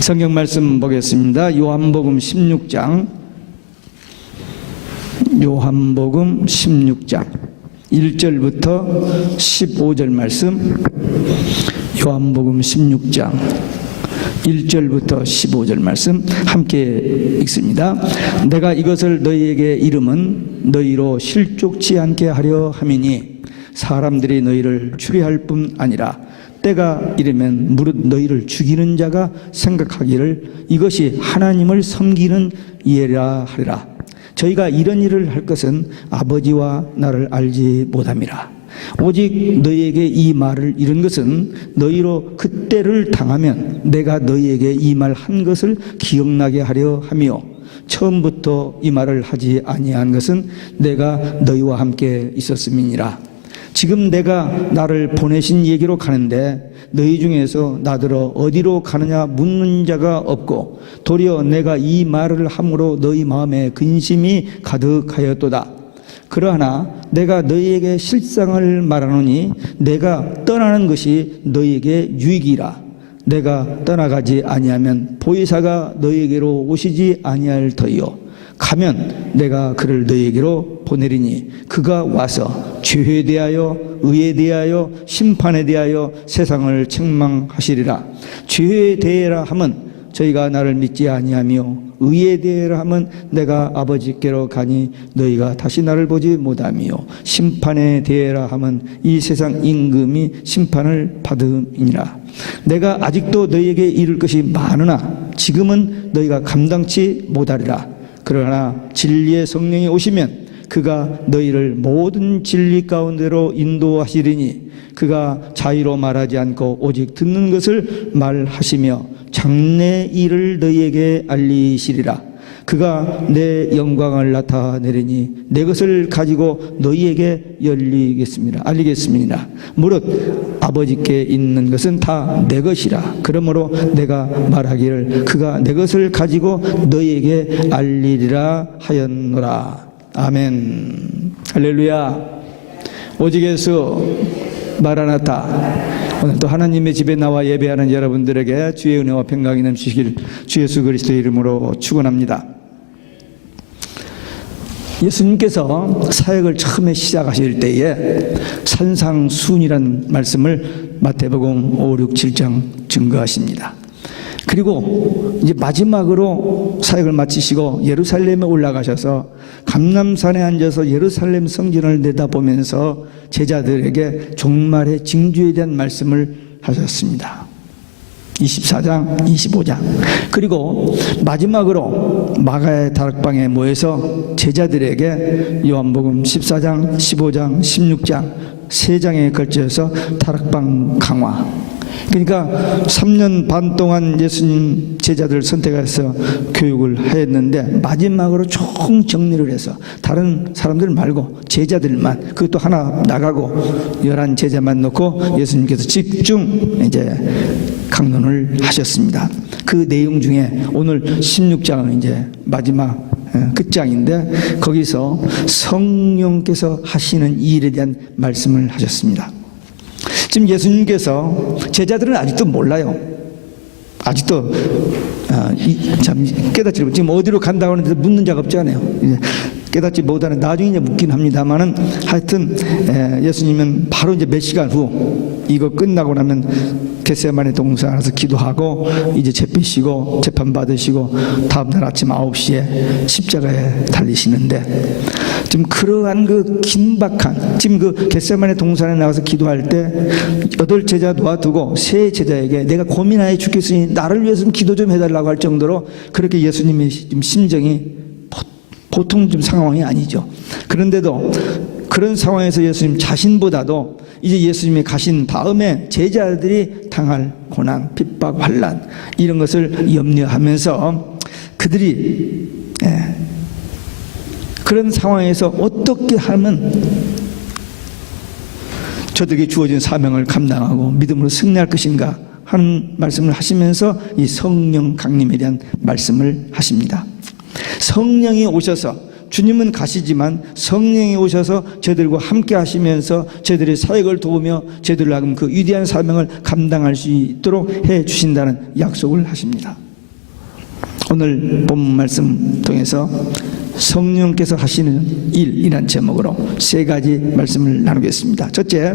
성경 말씀 보겠습니다. 요한복음 16장 1절부터 15절 말씀. 요한복음 16장 1절부터 15절 말씀 함께 읽습니다. 내가 이것을 너희에게 이름은 너희로 실족치 않게 하려 함이니 사람들이 너희를 추리할 뿐 아니라 때가 이르면 무릇 너희를 죽이는 자가 생각하기를 이것이 하나님을 섬기는 예라 하리라. 저희가 이런 일을 할 것은 아버지와 나를 알지 못함이라. 오직 너희에게 이 말을 이룬 것은 너희로 그때를 당하면 내가 너희에게 이 말 한 것을 기억나게 하려 함이요 처음부터 이 말을 하지 아니한 것은 내가 너희와 함께 있었음이니라. 지금 내가 나를 보내신 얘기로 가는데 너희 중에서 나더러 어디로 가느냐 묻는 자가 없고 도리어 내가 이 말을 함으로 너희 마음에 근심이 가득하였도다. 그러하나 내가 너희에게 실상을 말하노니 내가 떠나는 것이 너희에게 유익이라. 내가 떠나가지 아니하면 보혜사가 너희에게로 오시지 아니할 터이요 가면 내가 그를 너희에게로 보내리니 그가 와서 죄에 대하여 의에 대하여 심판에 대하여 세상을 책망하시리라. 죄에 대하라 함은 저희가 나를 믿지 아니하며 의에 대하라 함은 내가 아버지께로 가니 너희가 다시 나를 보지 못하며 심판에 대하라 함은 이 세상 임금이 심판을 받음이니라. 내가 아직도 너희에게 이룰 것이 많으나 지금은 너희가 감당치 못하리라. 그러나 진리의 성령이 오시면 그가 너희를 모든 진리 가운데로 인도하시리니 그가 자의로 말하지 않고 오직 듣는 것을 말하시며 장래 일을 너희에게 알리시리라. 그가 내 영광을 나타내리니 내 것을 가지고 너희에게 알리겠습니다. 무릇 아버지께 있는 것은 다 내 것이라. 그러므로 내가 말하기를 그가 내 것을 가지고 너희에게 알리리라 하였노라. 아멘. 할렐루야. 오직 예수 마라나타. 오늘도 하나님의 집에 나와 예배하는 여러분들에게 주의 은혜와 평강이 넘치시길 주 예수 그리스도의 이름으로 축원합니다. 예수님께서 사역을 처음에 시작하실 때에 산상수훈이라는 말씀을 마태복음 5, 6, 7장 증거하십니다. 그리고 이제 마지막으로 사역을 마치시고 예루살렘에 올라가셔서 감람산에 앉아서 예루살렘 성전을 내다보면서 제자들에게 종말의 징조에 대한 말씀을 하셨습니다. 24장, 25장. 그리고 마지막으로 마가의 다락방에 모여서 제자들에게 요한복음 14장, 15장, 16장 3장에 걸쳐서 다락방 강화. 그러니까 3년 반 동안 예수님 제자들을 선택해서 교육을 했는데 마지막으로 총 정리를 해서 다른 사람들 말고 제자들만, 그것도 하나 나가고 11 제자만 놓고 예수님께서 집중 이제 강론을 하셨습니다. 그 내용 중에 오늘 16장은 이제 마지막 끝장인데 거기서 성령께서 하시는 일에 대한 말씀을 하셨습니다. 지금 예수님께서 제자들은 아직도 몰라요. 아직도 참 깨닫지 못하고 지금 어디로 간다고 하는데 묻는 자가 없잖아요. 깨닫지 못하는 나중에 이제 묻긴 합니다만은 하여튼 예수님은 바로 이제 몇 시간 후 이거 끝나고 나면 겟세마네 동산 안에서 기도하고 이제 재피시고 재판받으시고 다음날 아침 9시에 십자가에 달리시는데 지금 그러한 그 긴박한 지금 그 겟세마네 동산에 나가서 기도할 때 8 제자 놓아두고 3 제자에게 내가 고민하여 죽겠으니 나를 위해서 좀 기도 좀 해달라고 할 정도로 그렇게 예수님의 지금 심정이 보통 좀 상황이 아니죠. 그런데도 그런 상황에서 예수님 자신보다도 이제 예수님이 가신 다음에 제자들이 당할 고난, 핍박, 환난 이런 것을 염려하면서 그들이 그런 상황에서 어떻게 하면 저들에게 주어진 사명을 감당하고 믿음으로 승리할 것인가 하는 말씀을 하시면서 이 성령 강림에 대한 말씀을 하십니다. 성령이 오셔서 주님은 가시지만 성령이 오셔서 저들과 함께 하시면서 저들의 사역을 도우며 저들을 하금 그 위대한 사명을 감당할 수 있도록 해 주신다는 약속을 하십니다. 오늘 본문 말씀 통해서 성령께서 하시는 일이란 제목으로 세 가지 말씀을 나누겠습니다. 첫째,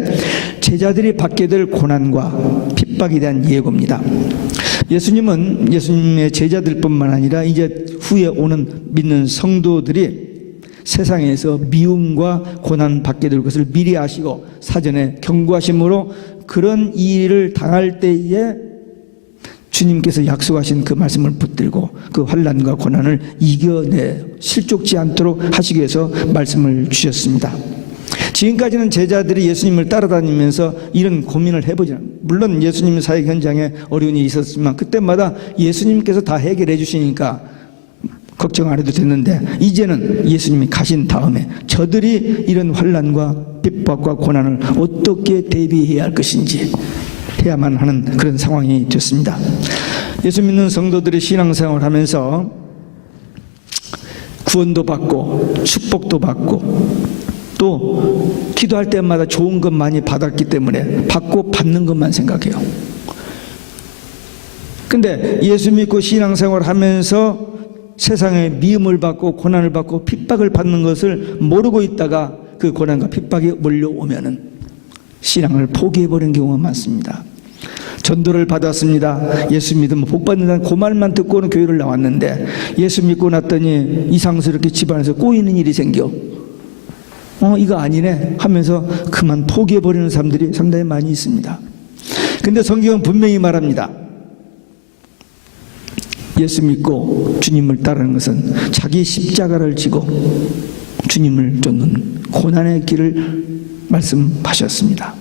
제자들이 받게 될 고난과 핍박에 대한 예고입니다. 예수님은 예수님의 제자들뿐만 아니라 이제 후에 오는 믿는 성도들이 세상에서 미움과 고난 받게 될 것을 미리 아시고 사전에 경고하심으로 그런 일을 당할 때에 주님께서 약속하신 그 말씀을 붙들고 그 환난과 고난을 이겨내 실족지 않도록 하시기 위해서 말씀을 주셨습니다. 지금까지는 제자들이 예수님을 따라다니면서 이런 고민을 해보지, 물론 예수님 사역 현장에 어려운 일이 있었지만 그때마다 예수님께서 다 해결해 주시니까 걱정 안 해도 됐는데, 이제는 예수님이 가신 다음에 저들이 이런 환난과 핍박과 고난을 어떻게 대비해야 할 것인지 해야만 하는 그런 상황이 됐습니다. 예수 믿는 성도들이 신앙생활을 하면서 구원도 받고 축복도 받고 또 기도할 때마다 좋은 것 많이 받았기 때문에 받고 받는 것만 생각해요. 근데 예수 믿고 신앙생활을 하면서 세상에 미움을 받고 고난을 받고 핍박을 받는 것을 모르고 있다가 그 고난과 핍박이 몰려오면은 신앙을 포기해버리는 경우가 많습니다. 전도를 받았습니다. 예수 믿으면 복 받는다는 그 말만 듣고는 교회를 나왔는데 예수 믿고 났더니 이상스럽게 집안에서 꼬이는 일이 생겨. 이거 아니네 하면서 그만 포기해버리는 사람들이 상당히 많이 있습니다. 근데 성경은 분명히 말합니다. 예수 믿고 주님을 따르는 것은 자기 십자가를 지고 주님을 쫓는 고난의 길을 말씀하셨습니다.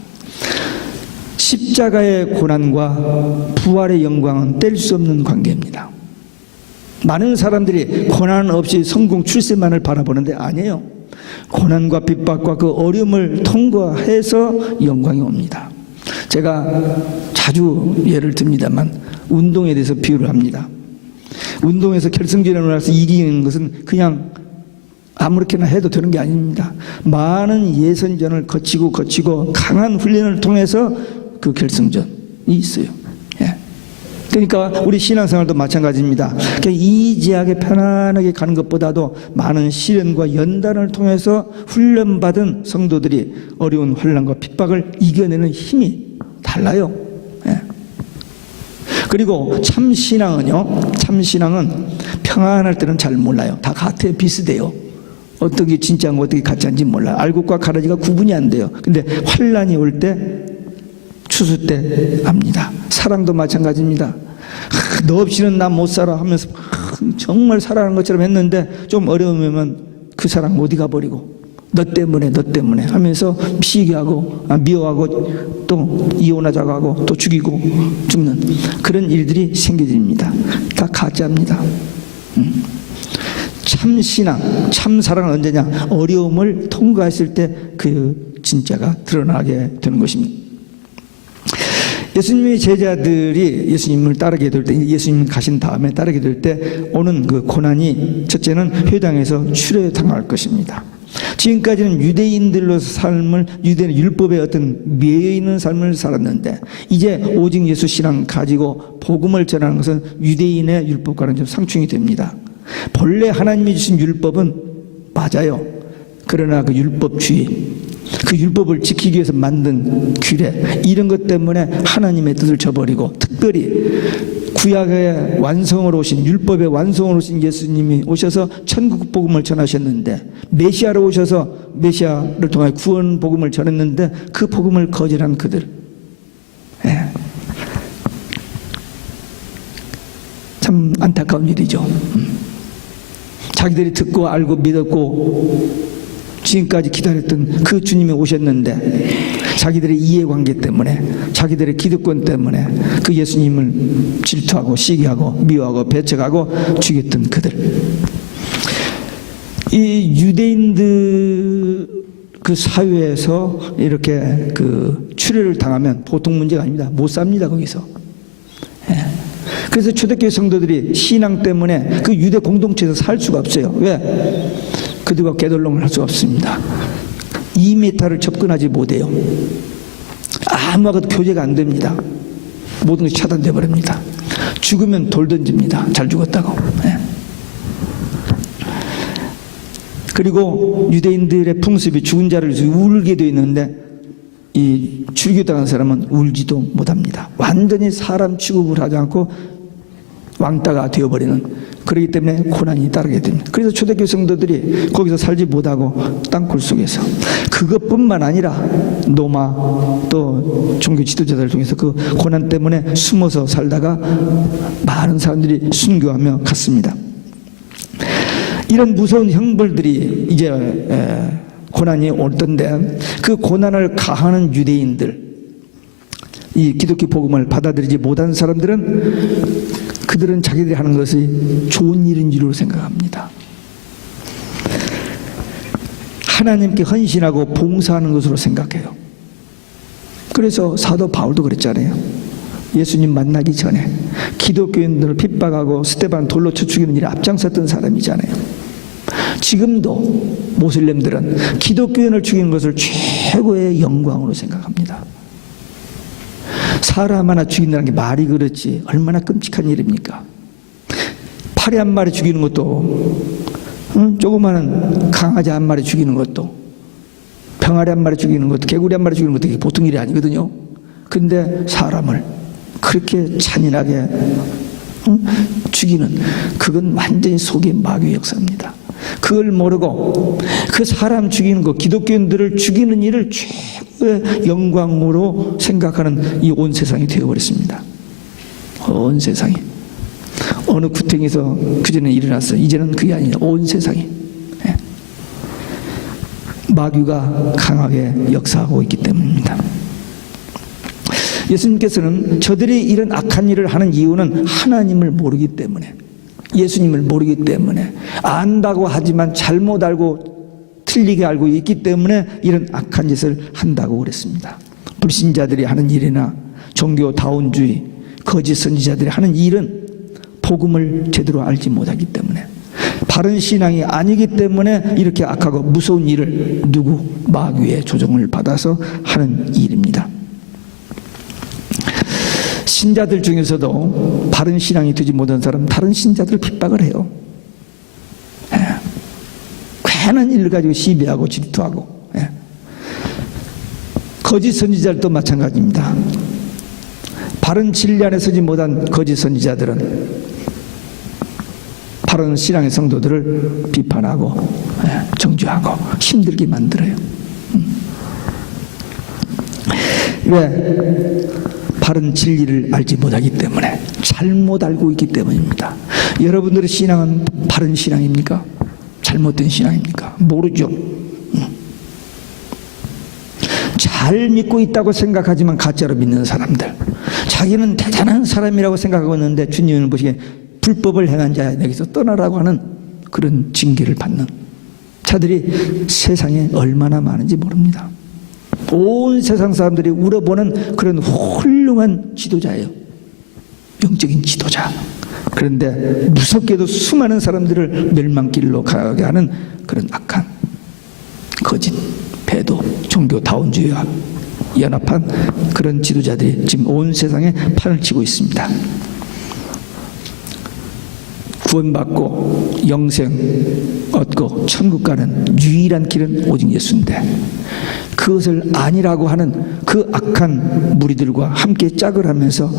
십자가의 고난과 부활의 영광은 뗄 수 없는 관계입니다. 많은 사람들이 고난 없이 성공 출세만을 바라보는데 아니에요. 고난과 핍박과 그 어려움을 통과해서 영광이 옵니다. 제가 자주 예를 듭니다만 운동에 대해서 비유를 합니다. 운동에서 결승전에 올라가서 이기는 것은 그냥 아무렇게나 해도 되는 게 아닙니다. 많은 예선전을 거치고 강한 훈련을 통해서 그 결승전이 있어요. 예. 그러니까 우리 신앙생활도 마찬가지입니다. 이지하게 편안하게 가는 것보다도 많은 시련과 연단을 통해서 훈련받은 성도들이 어려운 환난과 핍박을 이겨내는 힘이 달라요. 예. 그리고 참신앙은요, 참신앙은 평안할 때는 잘 몰라요. 다 같아요. 비슷해요. 어떻게 진짜인가 어떻게 가짜인지 몰라요. 알곡과 가라지가 구분이 안 돼요. 근데 환난이 올 때, 추수 때 압니다. 사랑도 마찬가지입니다. 너 없이는 나 못 살아 하면서 정말 사랑하는 것처럼 했는데 좀 어려우면 그 사랑 어디 가버리고 너 때문에 하면서 시기하고 미워하고 또 이혼하자고 하고 또 죽이고 죽는 그런 일들이 생겨집니다. 다 가짜입니다. 참 신앙, 참 사랑은 언제냐? 어려움을 통과했을 때 그 진짜가 드러나게 되는 것입니다. 예수님의 제자들이 예수님을 따르게 될 때, 예수님 가신 다음에 따르게 될 때 오는 그 고난이 첫째는 회당에서 추려당할 것입니다. 지금까지는 유대인들로서 삶을, 유대인 율법의 어떤 매여 있는 삶을 살았는데 이제 오직 예수 신앙 가지고 복음을 전하는 것은 유대인의 율법과는 좀 상충이 됩니다. 본래 하나님이 주신 율법은 맞아요. 그러나 그 율법주의, 그 율법을 지키기 위해서 만든 규례, 이런 것 때문에 하나님의 뜻을 저버리고 특별히 구약의 완성으로 오신, 율법의 완성으로 오신 예수님이 오셔서 천국 복음을 전하셨는데 메시아로 오셔서 메시아를 통해 구원 복음을 전했는데 그 복음을 거절한 그들, 예. 참 안타까운 일이죠. 자기들이 듣고 알고 믿었고 지금까지 기다렸던 그 주님이 오셨는데 자기들의 이해관계 때문에, 자기들의 기득권 때문에 그 예수님을 질투하고 시기하고 미워하고 배척하고 죽였던 그들, 이 유대인들 그 사회에서 이렇게 그 추례를 당하면 보통 문제가 아닙니다. 못 삽니다 거기서. 예. 그래서 초대교회 성도들이 신앙 때문에 그 유대 공동체에서 살 수가 없어요. 왜? 그들과 개돌롱을 할 수가 없습니다. 2m를 접근하지 못해요. 아무하고도 교제가 안 됩니다. 모든 것이 차단돼 버립니다. 죽으면 돌 던집니다. 잘 죽었다고. 예. 그리고 유대인들의 풍습이 죽은 자를 울게 되어 있는데 이 출교당한 사람은 울지도 못합니다. 완전히 사람 취급을 하지 않고 왕따가 되어버리는, 그렇기 때문에 고난이 따르게 됩니다. 그래서 초대교회 성도들이 거기서 살지 못하고 땅굴 속에서, 그것뿐만 아니라 노마 또 종교 지도자들을 통해서 그 고난 때문에 숨어서 살다가 많은 사람들이 순교하며 갔습니다. 이런 무서운 형벌들이 이제 고난이 오던데, 그 고난을 가하는 유대인들, 이 기독교 복음을 받아들이지 못한 사람들은 그들은 자기들이 하는 것이 좋은 일인 줄로 생각합니다. 하나님께 헌신하고 봉사하는 것으로 생각해요. 그래서 사도 바울도 그랬잖아요. 예수님 만나기 전에 기독교인들을 핍박하고 스데반 돌로 쳐 죽이는 일에 앞장섰던 사람이잖아요. 지금도 모슬렘들은 기독교인을 죽이는 것을 최고의 영광으로 생각합니다. 사람 하나 죽인다는 게 말이 그렇지 얼마나 끔찍한 일입니까? 파리 한 마리 죽이는 것도, 조그마한 강아지 한 마리 죽이는 것도, 병아리 한 마리 죽이는 것도, 개구리 한 마리 죽이는 것도 보통 일이 아니거든요. 그런데 사람을 그렇게 잔인하게 죽이는, 그건 완전히 속의 마귀의 역사입니다. 그걸 모르고 그 사람 죽이는 것, 기독교인들을 죽이는 일을 최고의 영광으로 생각하는 이 온 세상이 되어버렸습니다. 온 세상이. 어느 구탱에서 그전에 일어났어요. 이제는 그게 아니라 온 세상이. 마귀가 강하게 역사하고 있기 때문입니다. 예수님께서는 저들이 이런 악한 일을 하는 이유는 하나님을 모르기 때문에, 예수님을 모르기 때문에, 안다고 하지만 잘못 알고 틀리게 알고 있기 때문에 이런 악한 짓을 한다고 그랬습니다. 불신자들이 하는 일이나 종교다운주의, 거짓 선지자들이 하는 일은 복음을 제대로 알지 못하기 때문에, 바른 신앙이 아니기 때문에 이렇게 악하고 무서운 일을 누구? 마귀의 조종을 받아서 하는 일입니다. 신자들 중에서도 바른 신앙이 되지 못한 사람, 다른 신자들을 핍박을 해요. 괜한 일을 가지고 시비하고 질투하고. 거짓 선지자들도 마찬가지입니다. 바른 진리 안에 서지 못한 거짓 선지자들은 바른 신앙의 성도들을 비판하고 정죄하고 힘들게 만들어요. 왜? 바른 진리를 알지 못하기 때문에, 잘못 알고 있기 때문입니다. 여러분들의 신앙은 바른 신앙입니까? 잘못된 신앙입니까? 모르죠. 잘 믿고 있다고 생각하지만 가짜로 믿는 사람들, 자기는 대단한 사람이라고 생각하고 있는데 주님은 보시기에 불법을 행한 자야 내게서 떠나라고 하는 그런 징계를 받는 자들이 세상에 얼마나 많은지 모릅니다. 온 세상 사람들이 울어보는 그런 훌륭한 지도자예요. 영적인 지도자. 그런데 무섭게도 수많은 사람들을 멸망길로 가게 하는 그런 악한 거짓, 배도, 종교다운주의와 연합한 그런 지도자들이 지금 온 세상에 판을 치고 있습니다. 구원받고 영생 얻고 천국 가는 유일한 길은 오직 예수인데, 그것을 아니라고 하는 그 악한 무리들과 함께 짝을 하면서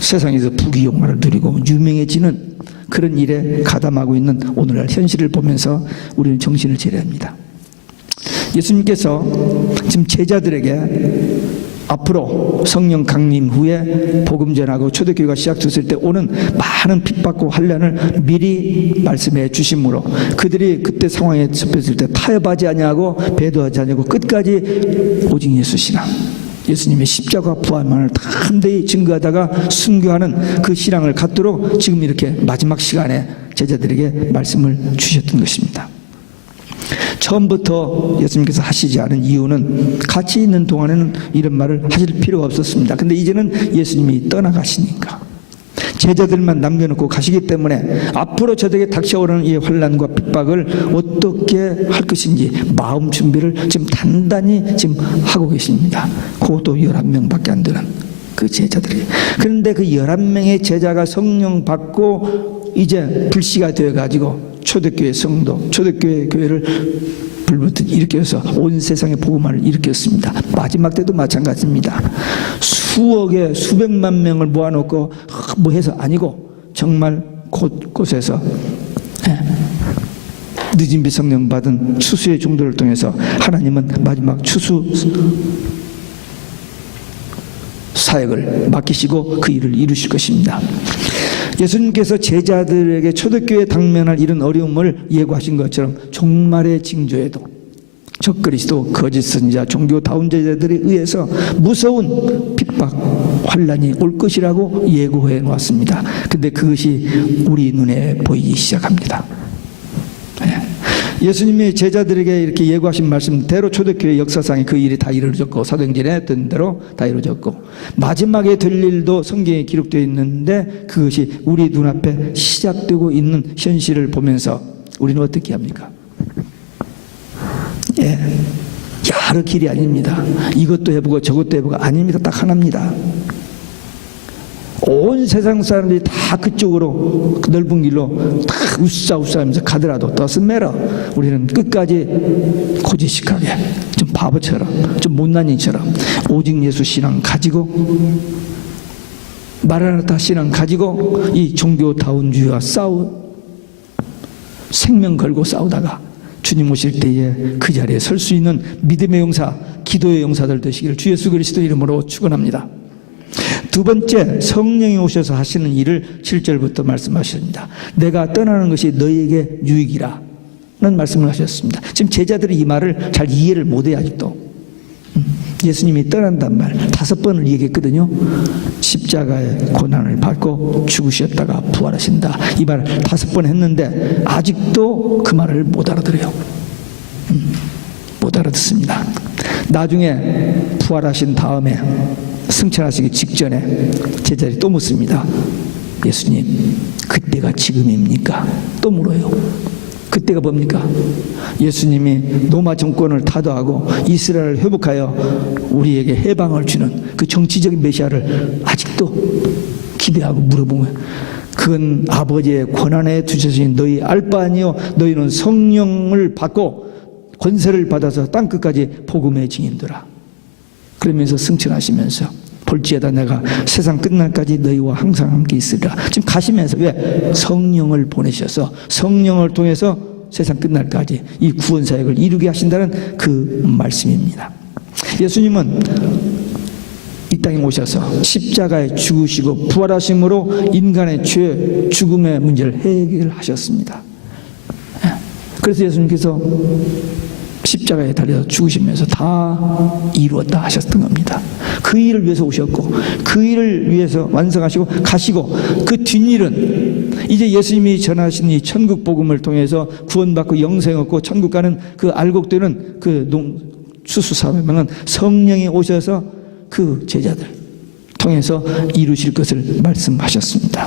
세상에서 부귀영화를 누리고 유명해지는 그런 일에 가담하고 있는 오늘날 현실을 보면서 우리는 정신을 차려야 합니다. 예수님께서 지금 제자들에게 앞으로 성령 강림 후에 복음 전하고 초대교회가 시작됐을 때 오는 많은 핍박과 환난을 미리 말씀해 주심으로 그들이 그때 상황에 접했을 때 타협하지 아니하고 배도하지 아니하고 끝까지 오직 예수 신앙, 예수님의 십자가 부활만을 담대히 증거하다가 순교하는 그 신앙을 갖도록 지금 이렇게 마지막 시간에 제자들에게 말씀을 주셨던 것입니다. 처음부터 예수님께서 하시지 않은 이유는 같이 있는 동안에는 이런 말을 하실 필요가 없었습니다. 근데 이제는 예수님이 떠나가시니까 제자들만 남겨놓고 가시기 때문에 앞으로 저들에게 닥쳐오는 이 환난과 핍박을 어떻게 할 것인지 마음 준비를 지금 단단히 지금 하고 계십니다. 그것도 11명밖에 안 되는 그 제자들이. 그런데 그 11명의 제자가 성령 받고 이제 불씨가 되어가지고 초대교회 성도, 초대교회 교회를 불부터 일으켜서 온 세상의 복음화를 일으켰습니다. 마지막 때도 마찬가지입니다. 수억에 수백만 명을 모아놓고 뭐 해서 아니고 정말 곳곳에서 늦은 비 성령 받은 추수의 중도를 통해서 하나님은 마지막 추수 사역을 맡기시고 그 일을 이루실 것입니다. 예수님께서 제자들에게 초대교회에 당면할 이런 어려움을 예고하신 것처럼 종말의 징조에도 적그리스도, 거짓 선지자, 종교 다운제자들에 의해서 무서운 핍박, 환란이 올 것이라고 예고해 놓았습니다. 근데 그것이 우리 눈에 보이기 시작합니다. 예수님이 제자들에게 이렇게 예고하신 말씀대로 초대교회 역사상에 그 일이 다 이루어졌고, 사도행전에 했던 대로 다 이루어졌고, 마지막에 될 일도 성경에 기록되어 있는데 그것이 우리 눈앞에 시작되고 있는 현실을 보면서 우리는 어떻게 합니까? 여러 길이 아닙니다. 이것도 해보고 저것도 해보고 아닙니다. 딱 하나입니다. 온 세상 사람들이 다 그쪽으로 넓은 길로 다 우싸우싸하면서 가더라도 doesn't matter. 우리는 끝까지 고지식하게, 좀 바보처럼, 좀 못난이처럼 오직 예수 신앙 가지고, 마라나타 신앙 가지고 이 종교다운주의와 생명 걸고 싸우다가 주님 오실 때에 그 자리에 설 수 있는 믿음의 용사, 기도의 용사들 되시기를 주 예수 그리스도 이름으로 축원합니다. 두 번째, 성령이 오셔서 하시는 일을 7절부터 말씀하십니다. 내가 떠나는 것이 너희에게 유익이라 는 말씀을 하셨습니다. 지금 제자들이 이 말을 잘 이해를 못해요. 아직도 예수님이 떠난단 말 5번을 얘기했거든요. 십자가의 고난을 받고 죽으셨다가 부활하신다, 이 말을 5번 했는데 아직도 그 말을 못 알아들어요. 못 알아듣습니다. 나중에 부활하신 다음에 승천하시기 직전에 제자들이 또 묻습니다. 예수님, 그때가 지금입니까? 또 물어요. 그때가 뭡니까? 예수님이 로마 정권을 타도하고 이스라엘을 회복하여 우리에게 해방을 주는 그 정치적인 메시아를 아직도 기대하고 물어보면, 그건 아버지의 권한에 두셔진 너희 알 바 아니요, 너희는 성령을 받고 권세를 받아서 땅끝까지 복음의 증인들아. 그러면서 승천하시면서 볼지어다 내가 세상 끝날까지 너희와 항상 함께 있으리라. 지금 가시면서 왜? 성령을 보내셔서 성령을 통해서 세상 끝날까지 이 구원 사역을 이루게 하신다는 그 말씀입니다. 예수님은 이 땅에 오셔서 십자가에 죽으시고 부활하심으로 인간의 죄, 죽음의 문제를 해결하셨습니다. 그래서 예수님께서 십자가에 달려 죽으시면서 다 이루었다 하셨던 겁니다. 그 일을 위해서 오셨고, 그 일을 위해서 완성하시고 가시고, 그 뒷일은 이제 예수님이 전하신 이 천국 복음을 통해서 구원받고 영생 얻고 천국 가는 그 알곡되는 그 수수사명은 성령이 오셔서 그 제자들 통해서 이루실 것을 말씀하셨습니다.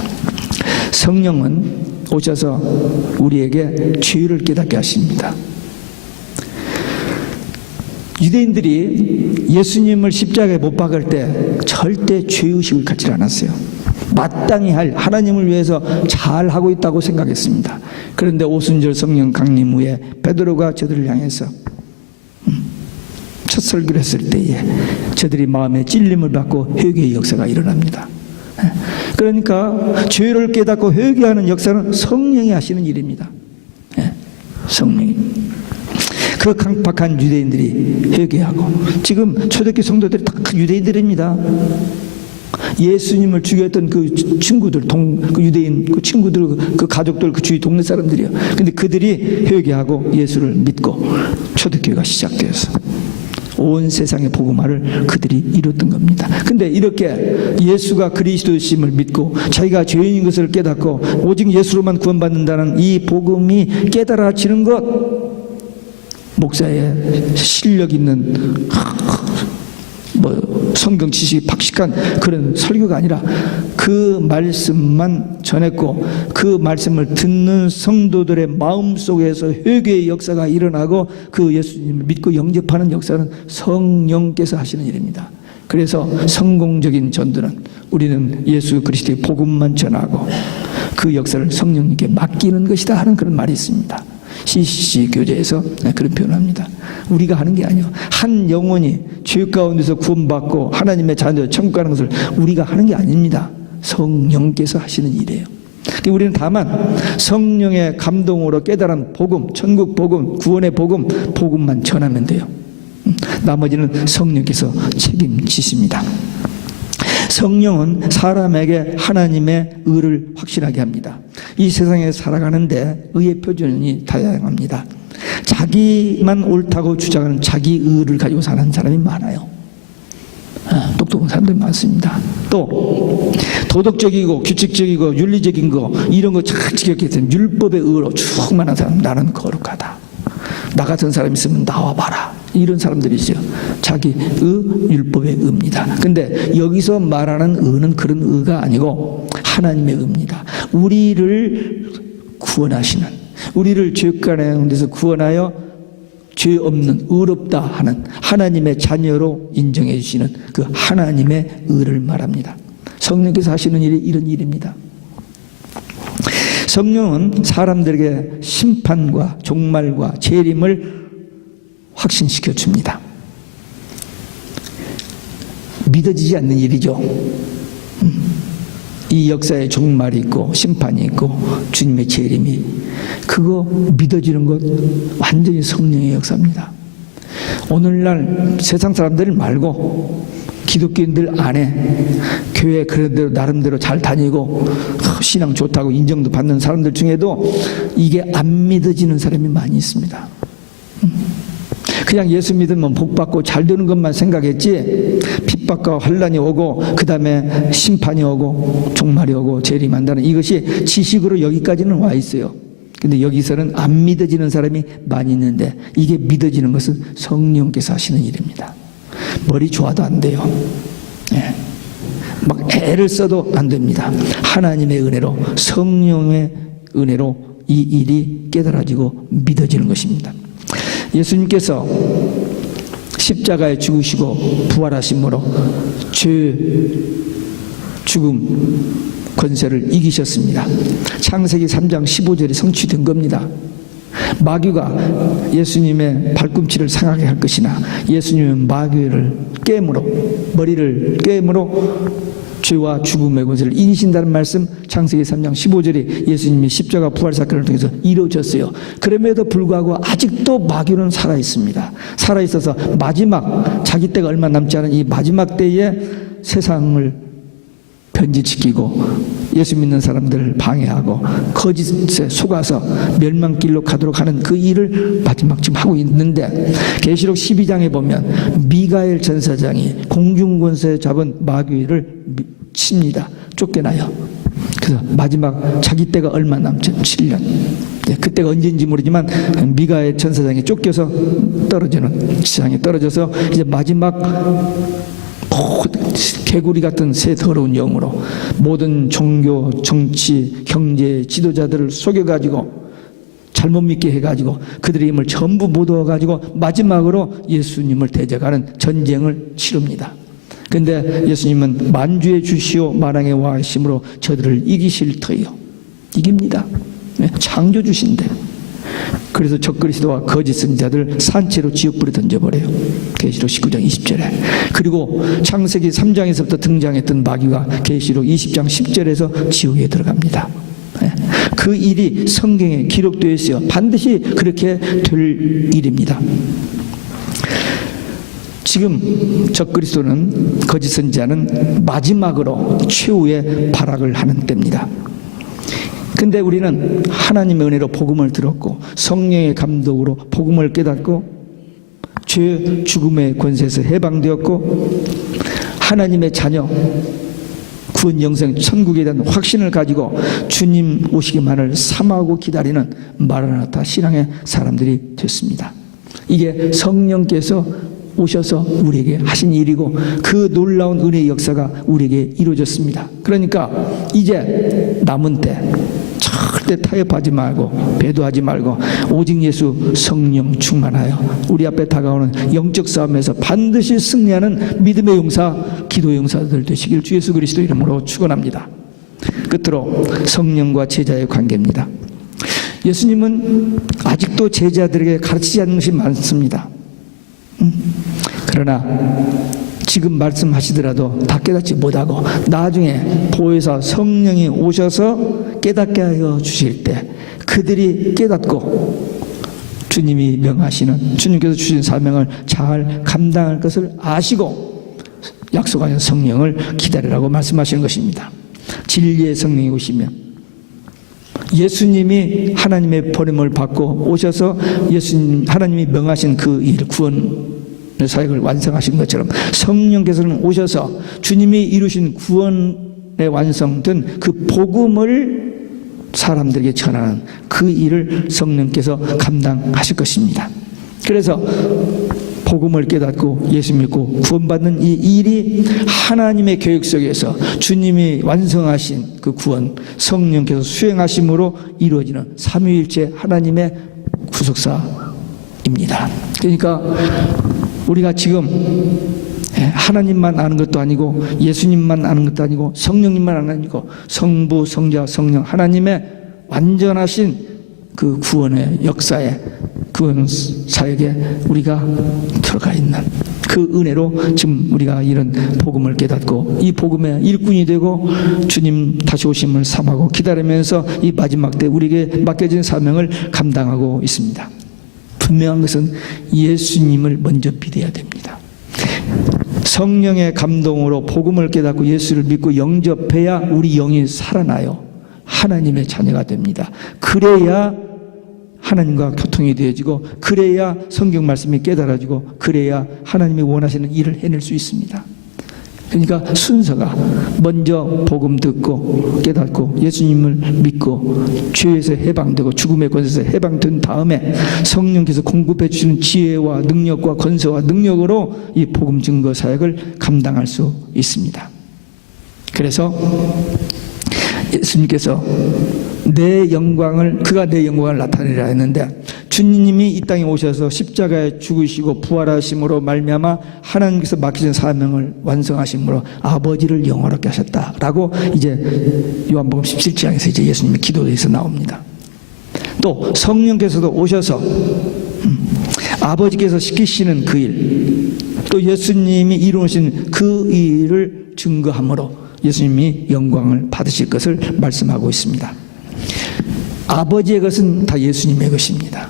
성령은 오셔서 우리에게 죄를 깨닫게 하십니다. 유대인들이 예수님을 십자가에 못 박을 때 절대 죄의식을 갖지 않았어요. 마땅히 할, 하나님을 위해서 잘하고 있다고 생각했습니다. 그런데 오순절 성령 강림 후에 베드로가 저들을 향해서 첫 설교를 했을 때에 저들이 마음에 찔림을 받고 회개의 역사가 일어납니다. 그러니까 죄를 깨닫고 회개하는 역사는 성령이 하시는 일입니다. 성령이. 그 강팍한 유대인들이 회개하고, 지금 초대교회 성도들이 다 유대인들입니다. 예수님을 죽였던 그 친구들, 그 유대인 그 친구들, 그 가족들, 그 주위 동네 사람들이요. 근데 그들이 회개하고 예수를 믿고 초대교회가 시작되어서 온 세상의 복음화를 그들이 이뤘던 겁니다. 근데 이렇게 예수가 그리스도이심을 믿고 자기가 죄인인 것을 깨닫고 오직 예수로만 구원받는다는 이 복음이 깨달아지는 것, 목사의 실력 있는 성경 지식이 박식한 그런 설교가 아니라 그 말씀만 전했고, 그 말씀을 듣는 성도들의 마음속에서 회개의 역사가 일어나고 그 예수님을 믿고 영접하는 역사는 성령께서 하시는 일입니다. 그래서 성공적인 전도는 우리는 예수 그리스도의 복음만 전하고 그 역사를 성령님께 맡기는 것이다 하는 그런 말이 있습니다. CCC 교재에서 그런 표현을 합니다. 우리가 하는 게 아니에요. 한 영혼이 죄 가운데서 구원받고 하나님의 자녀 천국 가는 것을 우리가 하는 게 아닙니다. 성령께서 하시는 일이에요. 우리는 다만 성령의 감동으로 깨달은 복음, 천국 복음, 구원의 복음, 복음만 전하면 돼요. 나머지는 성령께서 책임지십니다. 성령은 사람에게 하나님의 의를 확신하게 합니다. 이 세상에 살아가는데 의의 표준이 다양합니다. 자기만 옳다고 주장하는 자기 의를 가지고 사는 사람이 많아요. 똑똑한 사람들이 많습니다. 또 도덕적이고 규칙적이고 윤리적인 거 이런 거 잘 지켰기 율법의 의로 충만한 사람, 나는 거룩하다. 나 같은 사람 있으면 나와봐라. 이런 사람들이죠. 자기 율법의 의입니다. 근데 여기서 말하는 의는 그런 의가 아니고 하나님의 의입니다. 우리를 구원하시는, 우리를 죄가운데서 구원하여 죄 없는 의롭다 하는 하나님의 자녀로 인정해 주시는 그 하나님의 의를 말합니다. 성령께서 하시는 일이 이런 일입니다. 성령은 사람들에게 심판과 종말과 재림을 확신시켜 줍니다. 믿어지지 않는 일이죠. 이 역사에 종말이 있고 심판이 있고 주님의 재림이, 그거 믿어지는 것 완전히 성령의 역사입니다. 오늘날 세상 사람들 말고 기독교인들 안에 교회 그래도 나름대로 잘 다니고 신앙 좋다고 인정도 받는 사람들 중에도 이게 안 믿어지는 사람이 많이 있습니다. 그냥 예수 믿으면 복 받고 잘 되는 것만 생각했지, 핍박과 환난이 오고 그 다음에 심판이 오고 종말이 오고 재림한다는 이것이 지식으로 여기까지는 와 있어요. 근데 여기서는 안 믿어지는 사람이 많이 있는데, 이게 믿어지는 것은 성령께서 하시는 일입니다. 머리 좋아도 안 돼요. 네. 막 애를 써도 안 됩니다. 하나님의 은혜로, 성령의 은혜로 이 일이 깨달아지고 믿어지는 것입니다. 예수님께서 십자가에 죽으시고 부활하심으로 죄, 죽음, 권세를 이기셨습니다. 창세기 3장 15절이 성취된 겁니다. 마귀가 예수님의 발꿈치를 상하게 할 것이나 예수님은 마귀를 깨므로, 머리를 깨므로 죄와 죽음의 권세를 이기신다는 말씀, 창세기 3장 15절이 예수님의 십자가 부활 사건을 통해서 이루어졌어요. 그럼에도 불구하고 아직도 마귀는 살아있습니다. 살아있어서 마지막, 자기 때가 얼마 남지 않은 이 마지막 때에 세상을 변질시키고 예수 믿는 사람들을 방해하고 거짓에 속아서 멸망길로 가도록 하는 그 일을 마지막 지금 하고 있는데, 계시록 12장에 보면 미가엘 전사장이 공중권세 잡은 마귀를 칩니다. 쫓겨나요. 그래서 마지막 자기 때가 얼마 남지 7년. 그때가 언제인지 모르지만 미가엘 전사장이 쫓겨서 떨어지는, 지상에 떨어져서 이제 마지막 개구리 같은 새 더러운 영으로 모든 종교, 정치, 경제 지도자들을 속여가지고 잘못 믿게 해가지고 그들의 힘을 전부 모아가지고 마지막으로 예수님을 대적하는 전쟁을 치릅니다. 근데 예수님은 만주의 주시오 만왕의 왕이심으로 저들을 이기실 터이요. 이깁니다. 창조주신데. 그래서 적그리스도와 거짓 선지자들 산채로 지옥불에 던져버려요. 계시록 19장 20절에. 그리고 창세기 3장에서부터 등장했던 마귀가 계시록 20장 10절에서 지옥에 들어갑니다. 그 일이 성경에 기록되어 있어요. 반드시 그렇게 될 일입니다. 지금 적그리스도는, 거짓 선지자는 마지막으로 최후의 발악을 하는 때입니다. 근데 우리는 하나님의 은혜로 복음을 들었고 성령의 감독으로 복음을 깨닫고 죄, 죽음의 권세에서 해방되었고 하나님의 자녀, 구원 영생 천국에 대한 확신을 가지고 주님 오시기만을 사모하고 기다리는 마라나타 신앙의 사람들이 됐습니다. 이게 성령께서 오셔서 우리에게 하신 일이고 그 놀라운 은혜의 역사가 우리에게 이루어졌습니다. 그러니까 이제 남은 때 절대 타협하지 말고 배도하지 말고 오직 예수 성령 충만하여 우리 앞에 다가오는 영적 싸움에서 반드시 승리하는 믿음의 용사, 기도의 용사들 되시길 주 예수 그리스도 이름으로 축원합니다. 끝으로 성령과 제자의 관계입니다. 예수님은 아직도 제자들에게 가르치지 않는 것이 많습니다. 그러나 지금 말씀하시더라도 다 깨닫지 못하고 나중에 보혜사 성령이 오셔서 깨닫게 하여 주실 때 그들이 깨닫고 주님이 명하시는, 주님께서 주신 사명을 잘 감당할 것을 아시고 약속하신 성령을 기다리라고 말씀하시는 것입니다. 진리의 성령이 오시면 예수님이 하나님의 버림을 받고 오셔서 하나님이 명하신 그 일, 구원의 사역을 완성하신 것처럼 성령께서는 오셔서 주님이 이루신 구원의 완성된 그 복음을 사람들에게 전하는 그 일을 성령께서 감당하실 것입니다. 그래서 복음을 깨닫고 예수 믿고 구원받는 이 일이 하나님의 계획 속에서 주님이 완성하신 그 구원, 성령께서 수행하심으로 이루어지는 삼위일체 하나님의 구속사입니다. 그러니까 우리가 지금 하나님만 아는 것도 아니고 예수님만 아는 것도 아니고 성령님만 아니고 성부, 성자, 성령 하나님의 완전하신 그 구원의 역사에, 구원 사역에 우리가 들어가 있는 그 은혜로 지금 우리가 이런 복음을 깨닫고 이 복음의 일꾼이 되고 주님 다시 오심을 삼하고 기다리면서 이 마지막 때 우리에게 맡겨진 사명을 감당하고 있습니다. 분명한 것은 예수님을 먼저 믿어야 됩니다. 성령의 감동으로 복음을 깨닫고 예수를 믿고 영접해야 우리 영이 살아나요. 하나님의 자녀가 됩니다. 그래야 하나님과 교통이 되어지고 그래야 성경 말씀이 깨달아지고 그래야 하나님이 원하시는 일을 해낼 수 있습니다. 그러니까 순서가 먼저 복음 듣고 깨닫고 예수님을 믿고 죄에서 해방되고 죽음의 권세에서 해방된 다음에 성령께서 공급해 주시는 지혜와 능력과 권세와 능력으로 이 복음 증거 사역을 감당할 수 있습니다. 그래서 예수님께서 그가 내 영광을 나타내리라 했는데 주님이 이 땅에 오셔서 십자가에 죽으시고 부활하심으로 말미암아 하나님께서 맡기신 사명을 완성하심으로 아버지를 영화롭게 하셨다라고 이제 요한복음 17장에서 이제 예수님의 기도에서 나옵니다. 또 성령께서도 오셔서 아버지께서 시키시는 그 일, 또 예수님이 이루신 그 일을 증거함으로 예수님이 영광을 받으실 것을 말씀하고 있습니다. 아버지의 것은 다 예수님의 것입니다.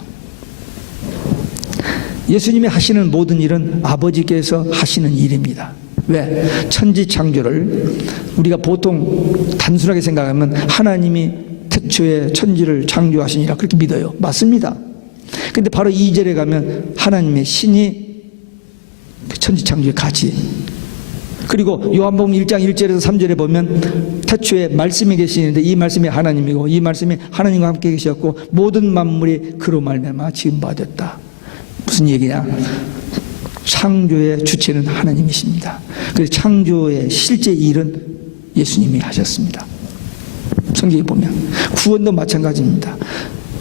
예수님이 하시는 모든 일은 아버지께서 하시는 일입니다. 왜? 천지창조를 우리가 보통 단순하게 생각하면 하나님이 태초에 천지를 창조하시니라 그렇게 믿어요. 맞습니다. 근데 바로 2절에 가면 하나님의 신이 천지창조의 가치, 그리고 요한복음 1장 1절에서 3절에 보면 태초에 말씀이 계시는데 이 말씀이 하나님이고 이 말씀이 하나님과 함께 계셨고 모든 만물이 그로 말미암아 지음받았다. 무슨 얘기냐? 창조의 주체는 하나님이십니다. 그래서 창조의 실제 일은 예수님이 하셨습니다. 성경에 보면 구원도 마찬가지입니다.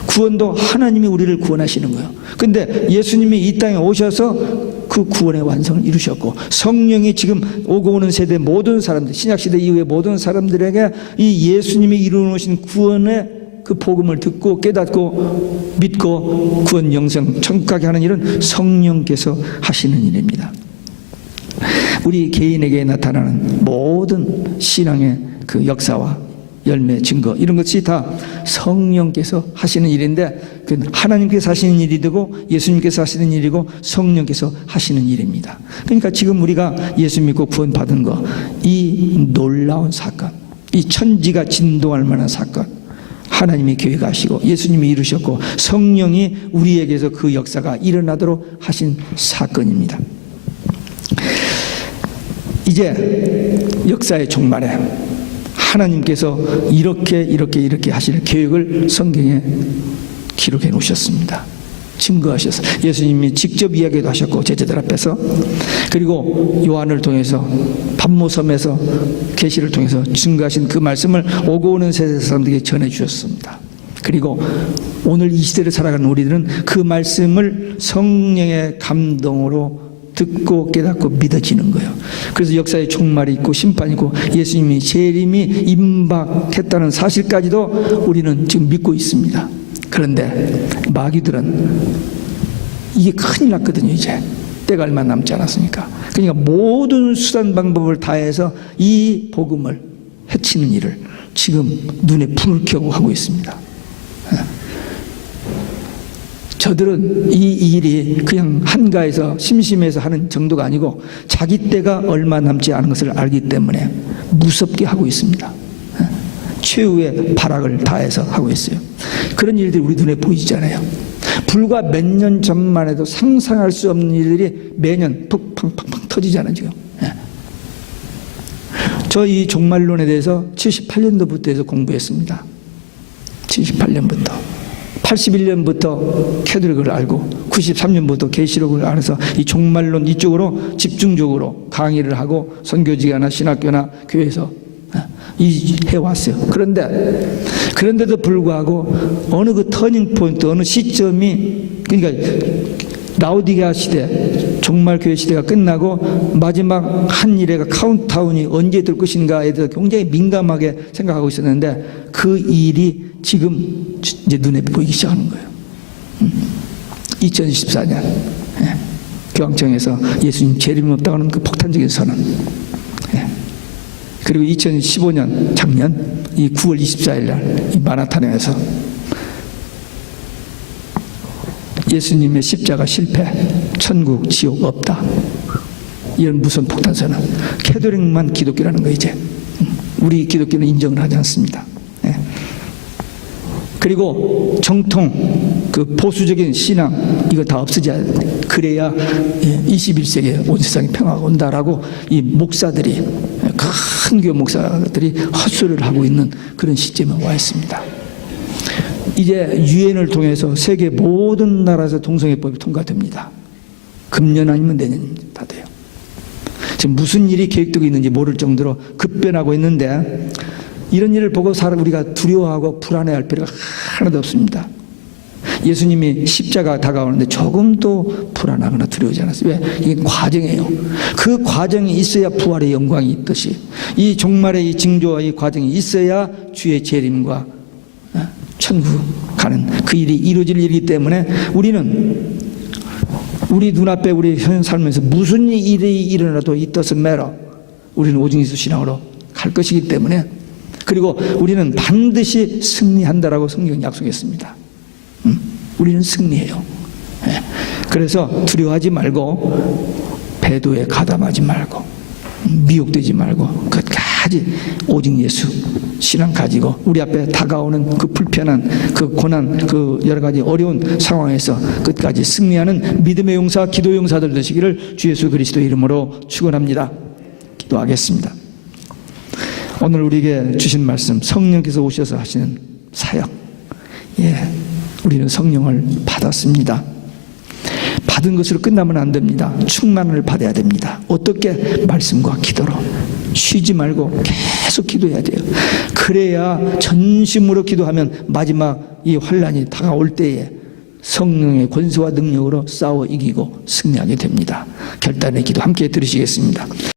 구원도 하나님이 우리를 구원하시는 거예요. 근데 예수님이 이 땅에 오셔서 그 구원의 완성을 이루셨고 성령이 지금 오고 오는 세대 모든 사람들, 신약시대 이후의 모든 사람들에게 이 예수님이 이루어놓으신 구원의 그 복음을 듣고 깨닫고 믿고 구원 영생 천국 가게 하는 일은 성령께서 하시는 일입니다. 우리 개인에게 나타나는 모든 신앙의 그 역사와 열매, 증거 이런 것이 다 성령께서 하시는 일인데 그 하나님께서 하시는 일이 되고 예수님께서 하시는 일이고 성령께서 하시는 일입니다. 그러니까 지금 우리가 예수 믿고 구원 받은 거, 이 놀라운 사건, 이 천지가 진동할 만한 사건, 하나님이 계획하시고 예수님이 이루셨고 성령이 우리에게서 그 역사가 일어나도록 하신 사건입니다. 이제 역사의 종말에 하나님께서 이렇게 하실 계획을 성경에 기록해 놓으셨습니다. 증거하셨어요. 예수님이 직접 이야기도 하셨고 제자들 앞에서, 그리고 요한을 통해서 반모섬에서 계시를 통해서 증거하신 그 말씀을 오고 오는 세대 사람들에게 전해 주셨습니다. 그리고 오늘 이 시대를 살아가는 우리들은 그 말씀을 성령의 감동으로 듣고 깨닫고 믿어지는 거예요. 그래서 역사의 종말이 있고 심판이 있고 예수님이 재림이 임박했다는 사실까지도 우리는 지금 믿고 있습니다. 그런데 마귀들은 이게 큰일 났거든요. 이제 때가 얼마 남지 않았으니까. 그러니까 모든 수단 방법을 다해서 이 복음을 해치는 일을 지금 눈에 불을 켜고 하고 있습니다. 저들은 이 일이 그냥 한가해서 심심해서 하는 정도가 아니고 자기 때가 얼마 남지 않은 것을 알기 때문에 무섭게 하고 있습니다. 최후의 발악을 다해서 하고 있어요. 그런 일들이 우리 눈에 보이잖아요. 불과 몇 년 전만 해도 상상할 수 없는 일들이 매년 푹팡팡팡 터지잖아요. 지금. 저 이 종말론에 대해서 78년도부터 해서 공부했습니다. 78년부터 81년부터 캐톨릭을 알고 93년부터 계시록을 알아서 이 종말론 이쪽으로 집중적으로 강의를 하고 선교지가나 신학교나 교회에서 해왔어요. 그런데도 불구하고 어느 그 터닝 포인트, 어느 시점이, 그러니까 라오디게아 시대, 종말 교회 시대가 끝나고 마지막 한 일회가 카운트다운이 언제 될 것인가에 대해서 굉장히 민감하게 생각하고 있었는데 그 일이 지금 이제 눈에 보이기 시작하는 거예요. 2014년 교황청에서 예수님 재림 없다고 하는 그 폭탄적인 선언. 그리고 2015년 작년 이 9월 24일 날 이 마나탄에서 예수님의 십자가 실패, 천국, 지옥 없다. 이런 무슨 폭탄 선언. 캐톨릭만 기독교라는 거 이제. 우리 기독교는 인정을 하지 않습니다. 그리고 정통 그 보수적인 신앙 이거 다 없어져야 돼. 그래야 21세기에 온 세상에 평화가 온다라고 이 목사들이, 큰 교회 목사들이 헛소리를 하고 있는 그런 시점에 와 있습니다. 이제 유엔을 통해서 세계 모든 나라에서 동성애법이 통과됩니다. 금년 아니면 내년 다 돼요. 지금 무슨 일이 계획되고 있는지 모를 정도로 급변하고 있는데 이런 일을 보고 우리가 두려워하고 불안해할 필요가 하나도 없습니다. 예수님이 십자가 다가오는데 조금도 불안하거나 두려우지 않았어요. 왜? 이게 과정이에요. 그 과정이 있어야 부활의 영광이 있듯이 이 종말의 이 징조와 이 과정이 있어야 주의 재림과 천국 가는 그 일이 이루어질 일이기 때문에 우리는 우리 눈앞에 우리 현 삶에서 무슨 일이 일어나도 it doesn't matter. 우리는 오직 예수 신앙으로 갈 것이기 때문에, 그리고 우리는 반드시 승리한다라고 성경은 약속했습니다. 우리는 승리해요. 그래서 두려워하지 말고 배도에 가담하지 말고 미혹되지 말고 끝까지 오직 예수 신앙 가지고 우리 앞에 다가오는 그 불편한 그 고난 그 여러 가지 어려운 상황에서 끝까지 승리하는 믿음의 용사 기도 용사들 되시기를 주 예수 그리스도 이름으로 축원합니다. 기도하겠습니다. 오늘 우리에게 주신 말씀, 성령께서 오셔서 하시는 사역, 우리는 성령을 받았습니다. 받은 것으로 끝나면 안 됩니다. 충만을 받아야 됩니다. 어떻게? 말씀과 기도로. 쉬지 말고 계속 기도해야 돼요. 그래야 전심으로 기도하면 마지막 이 환난이 다가올 때에 성령의 권세와 능력으로 싸워 이기고 승리하게 됩니다. 결단의 기도 함께 들으시겠습니다.